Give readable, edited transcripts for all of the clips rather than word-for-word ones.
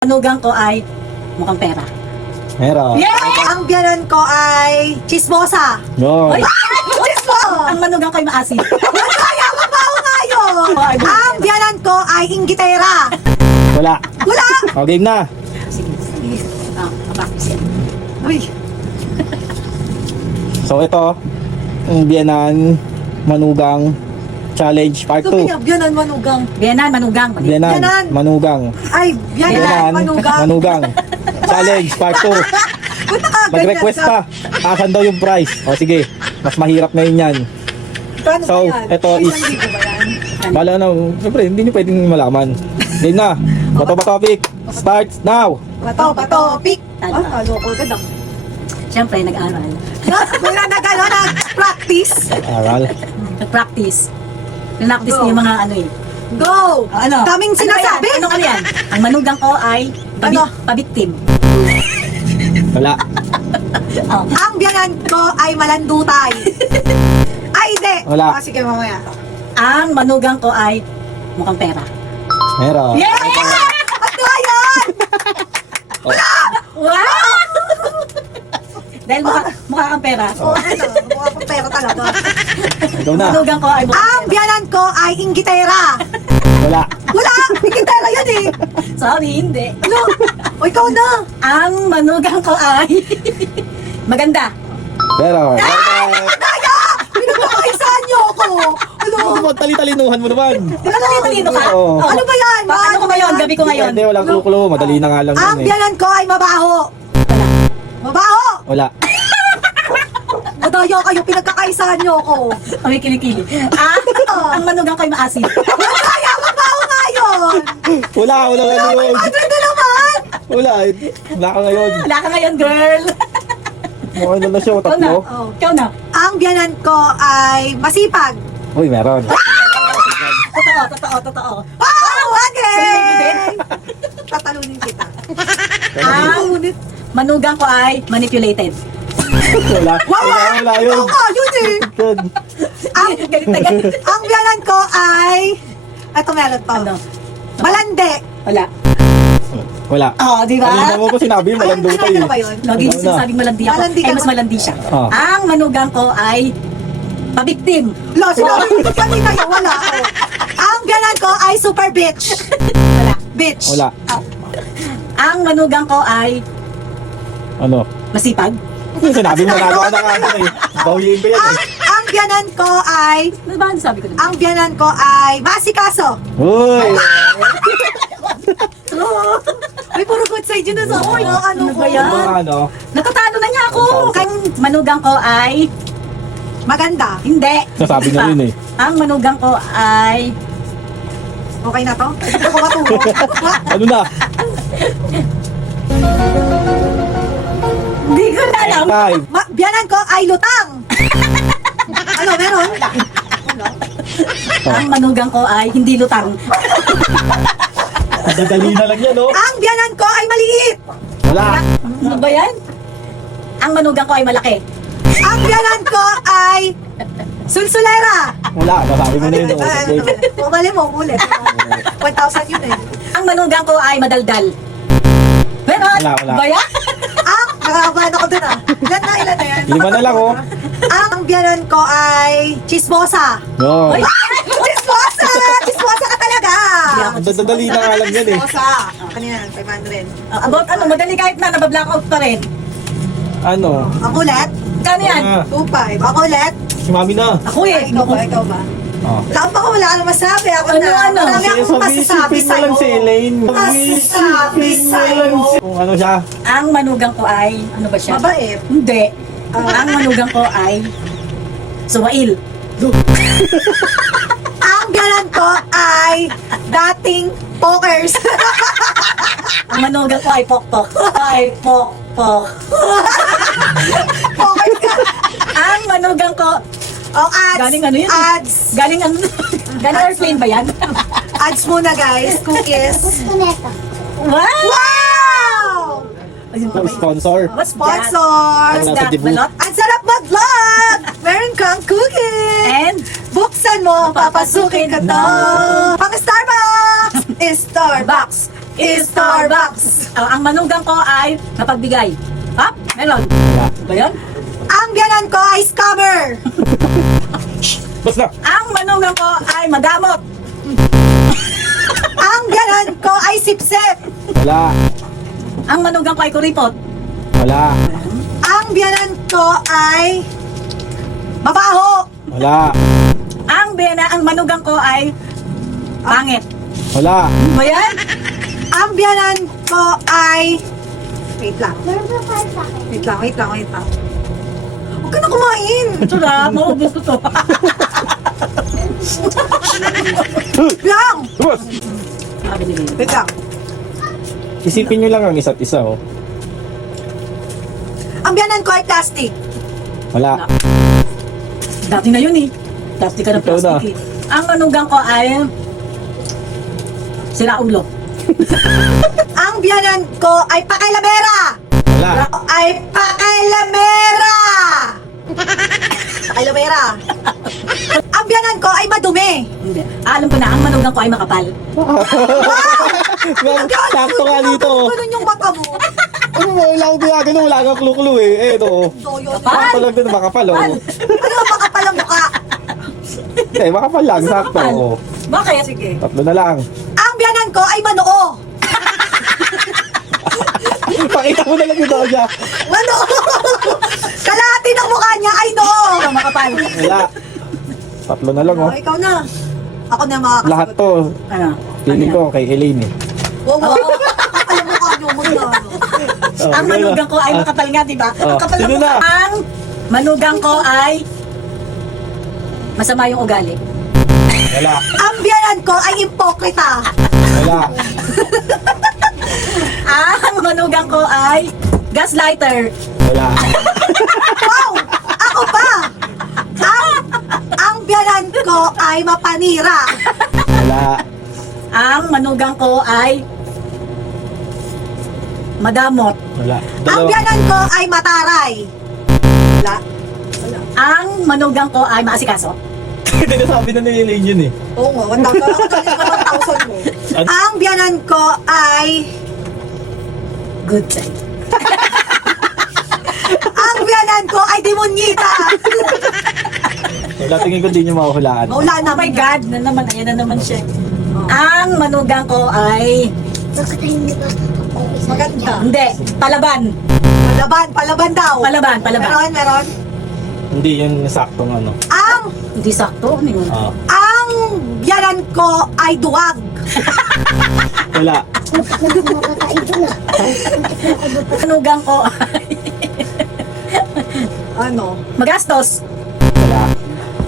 Manugang ko ay mukhang pera. Meron. Yeah! Ang biyanan ko ay chismosa. Yun. Ay! Chismo! Ang manugang ko ay maasim. Kaya mabaho nga yun! Ay, Ang biyanan ko ay inggitera. Wala. Wala! O, game na. Sige, sige. Practice yan. Uy, So, ito. Ang biyanan, manugang, challenge part ito 2. biyanan manugang. Biyanan, manugang. Biyanan, Biyanan. manugang. Ay, biyanan Biyanan, manugang. manugang. Challenge part 2. Punta ka, Mag-request ganyan pa. Asan daw yung price? O, sige. Mas mahirap na yun yan. Paano So, ba yan? ito Ay, is- hindi ko ba yan? Bala na. Siyempre, hindi nyo pwedeng malaman. Game na. Bato ba topic? Starts now. Bato, pick. Ah, loko agad ako. Siyempre, nag-aral. Wala nag-practice. Aral. Nag-practice. Pinactice Go. niya yung mga ano eh. Go! Ano? Kaming sinasabi. Ano ka yan? Ang manugang ko ay Ano? pabiktim. Wala. Oh. Ang biyanan ko ay malandutay. Ay, hindi. Wala. Ah, sige, mamaya. Ang manugang ko ay mukhang pera. Meron. Yeah! Ano yan? Wow! Dahil mukha kang pera. Oh, ano? Mukha pang pera talaga. Ikaw na. Manugang ko ay mukhang Ang pera. biyanan ko ay inggitera. Wala. Wala! Inggitera yan eh. Sorry, hindi. Ano? O, ikaw na. Ang manugang ko ay maganda. Meron. Daya! Pinagkakaisaan niyo ako. Ano? Magtali-talinuhan mo naman. Talino ka? Oo. Oh. Ano ba yan? Ano ko ngayon? Gabi ko ngayon. Hindi, walang clue. Madali na nga lang Ang yan eh. biyanan ko ay mabaho. Mabaho! Wala. Madaya kayo, pinagkakaisaan niyo ako. Kami kilikili. Ang manugang ko ay maasim. Kaya mabaho nga yun. Wala nga yun. Madrid na naman. Wala. Wala ka ngayon. Wala ka ngayon, girl. Okay na na siya. Ikaw na. Tatlo. Oh. Ikaw na. Ang biyanan ko ay masipag. Uy, meron. Totoo. Wow! Okay! Sa'yo Tatalunin kita. Ang manugang ko ay manipulated. Wala. Wala yun. Ikaw nga, yun eh. Good. Ang, Galit na galit. ang biyanan ko ay... Ito meron pa. Ano? Malande. Wala. Wala. Oh, di ba? Kanina mo ko sinabi, malandutay Ano eh. ba yun? Lagi Wala na. sinasabing malandi ako. Malandi ka Ay, mas ba? malandi siya. Ah. Ang manugang ko ay pabiktim. Lo, sinabi ko kanina yun, wala. Oh. Ang biyanan ko ay super bitch. Wala. Bitch. Wala. Ang manugang ko ay Ano? masipag. Sinabi mo na ako na kanina eh. Bawiin ko yan eh. Ang biyanan ko ay... Ano ba ang sabi ko? Ang biyanan ko ay masikaso. Uy! May puro good side yun na sa ako. Ano Ano ko? ba yan? Ano? Natatalo na niya ako. Ang manugang ko ay Maganda. hindi. Sasabi na yun eh. Ang manugang ko ay Okay na to? Hindi ko maturo. Ano na? hindi ko na alam. 5. Biyanan ko ay lutang. Ano, meron? Ang manugang ko ay hindi lutang. Dadali na lang yan, oh. Ang biyanan ko ay maliit. Wala. Ano ba yan? Ang manugang ko ay malaki. Ang biyanan ko ay sulsulera. Wala. Nasabi mo na yun, oh. Okay. Umali mo, ulit. 1,000 yun eh. Ang manugang ko ay madaldal. Meron? Wala. Ba yan? Nakakabahan ako dun ah. Ilan na yan? 5 na lang, oh. Ang biyanan ko ay chismosa. Yun. Ay, Chismosa! Chismosa ka talaga! Dadali na nga lang yan eh. Chismosa. Kanina, 500. about ano, madali kahit na nabablackout pa rin. Ano? Ako ulit? Kano yan? 2,500. Ako ulit? Si Mami na. Ako eh. Ikaw ba? Oh. Lang pa ko wala kang masabi. Ako Ano, na. ano? Marami akong masasabi Isipin mo lang si sa'yo. Elaine. Masasabi sa'yo. Kung ano siya. Ang manugang ko ay, ano ba siya? Mabait. Hindi. Ang manugang ko ay suwail. Ang ganan ko ay dating pokers. Ang manugang ko ay pokpok. Ay pokpok. Pokers ka. Ang manugang ko, O ads. galing ano yun? Ads. Galing ano? Galing airplane ba yan? Ads muna guys. Cookies. Wow! Wow! Sponsor. What's that? Sponsor. What's Nasa that? debut. Balot? Ang sarap mag-vlog! Meron kang cookie! And Buksan mo, papasukin ka to! Pang Starbucks! Starbucks! Starbucks. Ang manugang ko ay mapagbigay. Ha? Meron. Wala. Ba yun? Ang biyanan ko ay scammer. Basta. Ang manugang ko ay madamot. Ang biyanan ko ay sipsip. Wala. Ang manugang ko ay kuripot. Wala. Ang biyanan ko ay mabaho. Wala. Ang manugang ko ay pangit. Wala. Ba yan? Ang biyanan ko ay... Wait lang. Wait lang. Huwag ka na kumain. Ito na, maubos ko to. Lang. Boss. Sabi ni Lily. Wait lang. Isipin nyo lang ang isa't isa, oh. Ang biyanan ko ay plastic. Wala. Dati na yun eh. Plastic ka ng Ikaw na. plastic eh. Ang manugang ko ay sila ulo. Ang biyanan ko ay pakailamera. Wala. Ay pakailamera. Pakailamera. Ang biyanan ko ay madumi. Hindi. Alam ko na, ang manugang ko ay makapal. Sakto nga dito, oh. Ganun yung mata mo. Ano mo, wala akong ginagano, wala kang clue-clue eh. Eh, ito, oh. So, yun. Sakto lang din, makapal, oh. Ano ang makapal ang mukha? Eh, makapal lang, Basta sakto, makapal. oh. Bakit? Sige. Tatlo na lang. Ang biyanan ko ay manoo. Pakita mo na lang yung dogya. Manoo. Kalahati ng mukha niya ay noo. Ikaw makapal. Wala. Tatlo na lang, oh. Oh, ikaw na. Ako na makakasagot. Lahat to, Ano? feeling ko kay Elaine, eh. Wow, wow. Alam mo ka, yung muna. Oh, Ang ikaw na. manugang ko ay makapal nga, di ba? Oh, Ang kapal sino ng mukha. na? Ang manugang ko ay masama yung ugali. Wala. Ang biyanan ko ay impokrita. Wala. Ang manugang ko ay gaslighter. Wala. Wow! Ako pa! Ang biyanan ko ay mapanira. Wala. Ang manugang ko ay madamot. Wala. Ang Dalawa. biyanan ko ay mataray. Wala. Ang manugang ko ay maasikaso. Hindi nasabi na ni Elaine yun, eh. Oo nga, 1,000 mo. Ang biyanan ko ay... Good side. Ang biyanan ko ay demonyita. Wala, tingin ko di nyo mahuhulaan. Maula Oh na my God, na naman, ayan na naman siya. Ang manugang ko ay, Maganda. hindi, palaban. Palaban daw. Palaban. Meron. Hindi, yung saktong ano. Hindi sakto. Ano yun? Ang biyanan ko ay duwag. Wala. Manugang ko ay Ano? magastos. Wala.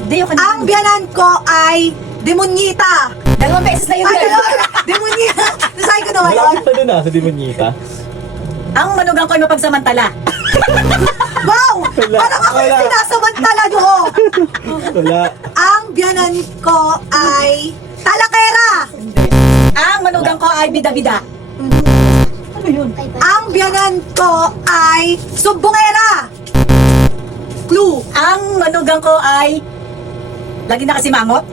Hindi yung Ang biyanan ko ay demonyita. Dalawang beses na yun. Ay, din. demonyita. Nasabi ko na ba yun? Malapit na dun, sa Dimonyita. Ang manugang ko ay mapagsamantala. Wow! Wala. Parang ako yung Wala. sinasamantala nyo. Wala. Ang biyanan ko ay talakera. Ang manugang ko ay bida-bida. Ano yun? Ang biyanan ko ay sumbongera. Clue. Ang manugang ko ay lagi nakasimangot.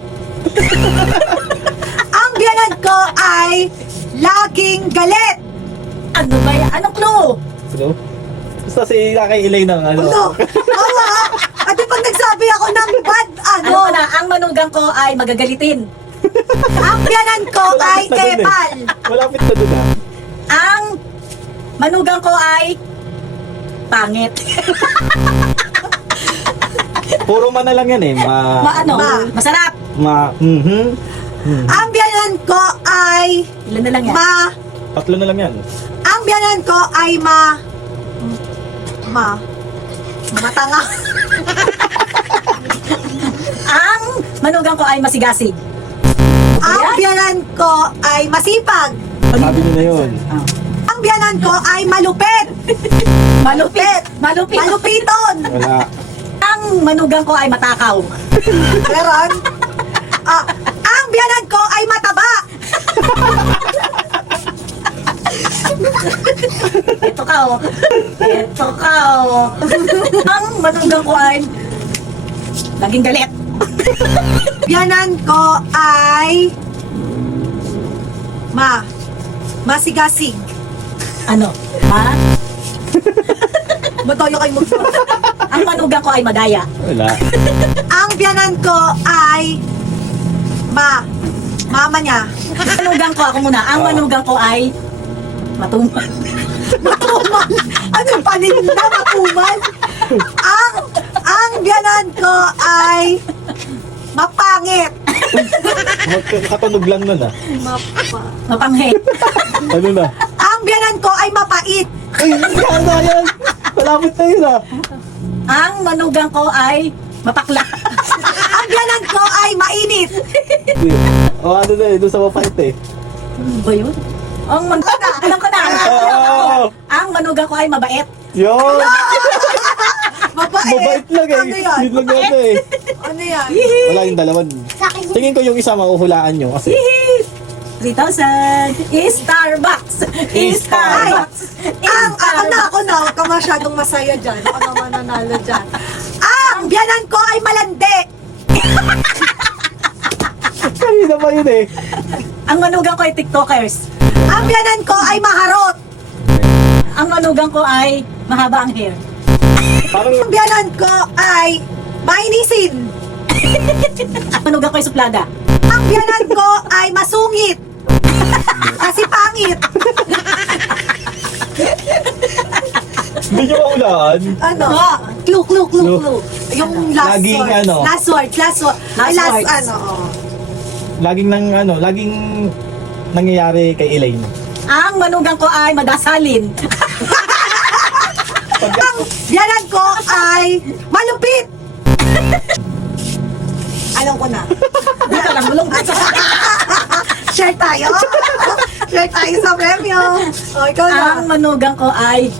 Ang biyanan ko ay laging galit. Ano ba yan? Anong clue? So, basta si kay Elaine ng ano. Ano? Mama, at pag nagsabi ako ng bad, Ano ano? na? Ang manugang ko ay magagalitin. Ang biyanan ko ay Malapit na dun, eh. epal. Malapit na dun, ah. Ang manugang ko ay pangit. Puro man na lang yan, eh. Ano? Ma. Masarap. Ang biyanan ko ay Ilan na lang yan? Tatlo na lang yan. ang biyanan ko ay matanga. Ang manugang ko ay masigasig. Ang biyanan ko ay masipag. Sabi nyo na yun. Ang biyanan ko ay malupit. Malupit. Malupit. Malupiton. Wala. Ang manugang ko ay matakaw. Meron. Ang biyanan ko ay mataba. Ito ka oh. Ito ka oh. Ang manugang ko ay laging galit. Biyanan ko ay Masigasig. Ano? Ha? Matoyo kayo mag Ang manugang ko ay madaya. Wala. Ang biyanan ko ay mama niya. Manugang ko, ako muna. Ang manugang ko ay matumal. Matumal. Ano yung paninda? Matumal. Ang biyanan ko ay mapangit. Katunog lang nun ah. Mapanghe. Ano na? Ang biyanan ko ay mapait. Ay, ano yan? Malapit na yun ah. Ang manugang ko ay mapakla. Ang biyanan ko ay mainit. O ano na eh, doon sa mapait eh. Ano ba yun? Ang alam ko na. Oo! Ang manugang ko ay mabait. Yun! Mabait. Mabait lang eh. Ano yan? Yun lang yun eh. Ano yan? Wala yung dalawan. Tingin ko yung isa makuhulaan nyo kasi 3,000. Starbucks. Starbucks. Ako na. Huwag ka masyadong masaya dyan. Ako naman nanalo dyan. Ang biyanan ko ay malandi. kanina pa yun eh. Ang manugang ko ay tiktokers. Ang biyanan ko ay maharot. Ang manugang ko ay mahaba ang hair. Parang Ang biyanan ko ay mainisin. Ang manugang ko ay suplada. Ang biyanan ko ay masungit. Kasi pangit. hindi nyo mahulaan. Ano? Ah. Clue. Clue. Yung last Laging words. ano? Last words. Ay, Last last words. ano. Oh. Laging nangyayari kay Elaine. Ang manugang ko ay madasalin. Ang biyanan ko ay malupit. Alam ko na. Dito lang, bulong ka sa Share tayo. Share tayo sa premyo. O, ikaw na. Ang manugang ko ay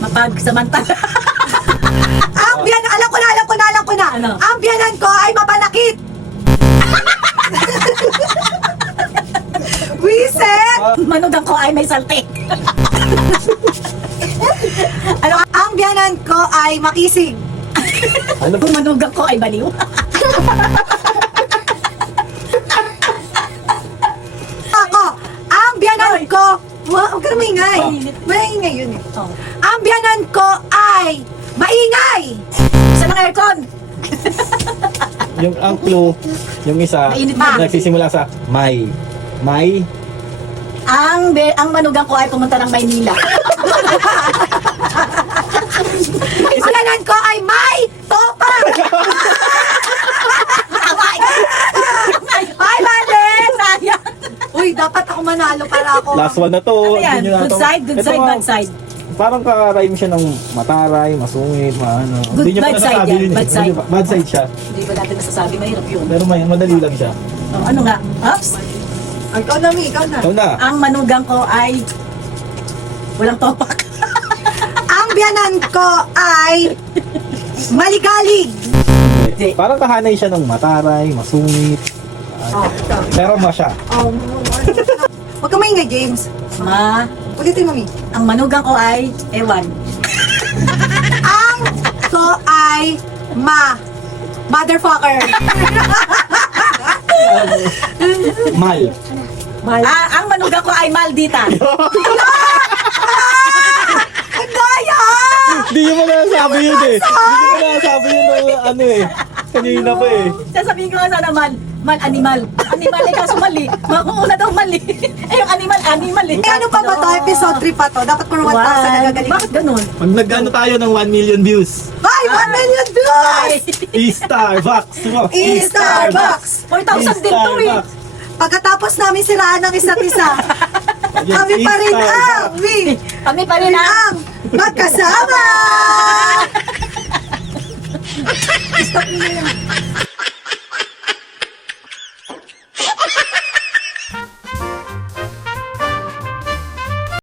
mapagsamantala. Ang biyanan, alam ko na. Ano? Ang biyanan ko ay mapanakit. Wiset! Manugang ko ay may saltik. Ano? Ang biyanan ko ay makisig. Ano ba? Kung manugang ko ay baliw. Ako, ang biyanan ko, huwag ka na maingay. Maingay yun eh. Oh. Ang biyanan ko ay maingay. Sa ng aircon. Yung ang clue, yung isa, Mainit na. nagsisimula sa May. Ang manugang ko ay pumunta ng Maynila. Ang biyanan ko ay may topa. Ay, mali! Sayang. Uy, dapat ako manalo para ako. Last one na to. Ano yan? Hindi nyo na Good to- side, good Ito side, nga, bad side. Parang kaka-rhyme siya ng mataray, masungit, maano. Good, Hindi nyo pa bad side nasasabi yan, yun eh. bad side. Bad side siya. Hindi ba natin nasasabi? Mahirap yun. Pero madali lang siya. Oh, ano nga? Oops. Ay, ikaw na, Mi, ikaw na. Ikaw na. Ang manugang ko ay walang topak. Ang biyanan ko ay maligalig. Hindi. Parang kahanay siya ng mataray, masungit. Oh, Pero siya. oh, huwag ka maingay, James. Ulitin mo, Mi. Ang manugang ko ay ewan. Ang ko ay motherfucker. Mal. Ang manugang ko ay maldita. Ang daya! Hindi nyo pa nasasabi yun eh. Hindi nyo pa nasabi yun ng ano eh. Kanina pa eh. Sasabihin ko nga sana mal animal. Animal eh kaso mali. Makuuna daw mali. Eh yung animal eh. Eh, ano pa ba to? Episode 3 pa to. Dapat kung 1,000 na gagaling. Bakit ganun? Pag nag-ano tayo ng 1 million views. Ay, 1 million views! E-Starbucks. E-Starbucks! 4,000 din to eh. Pagkatapos namin siraan ng isa't isa, kami pa rin ang, Kami pa rin ang magkasama! Stop nyo yan.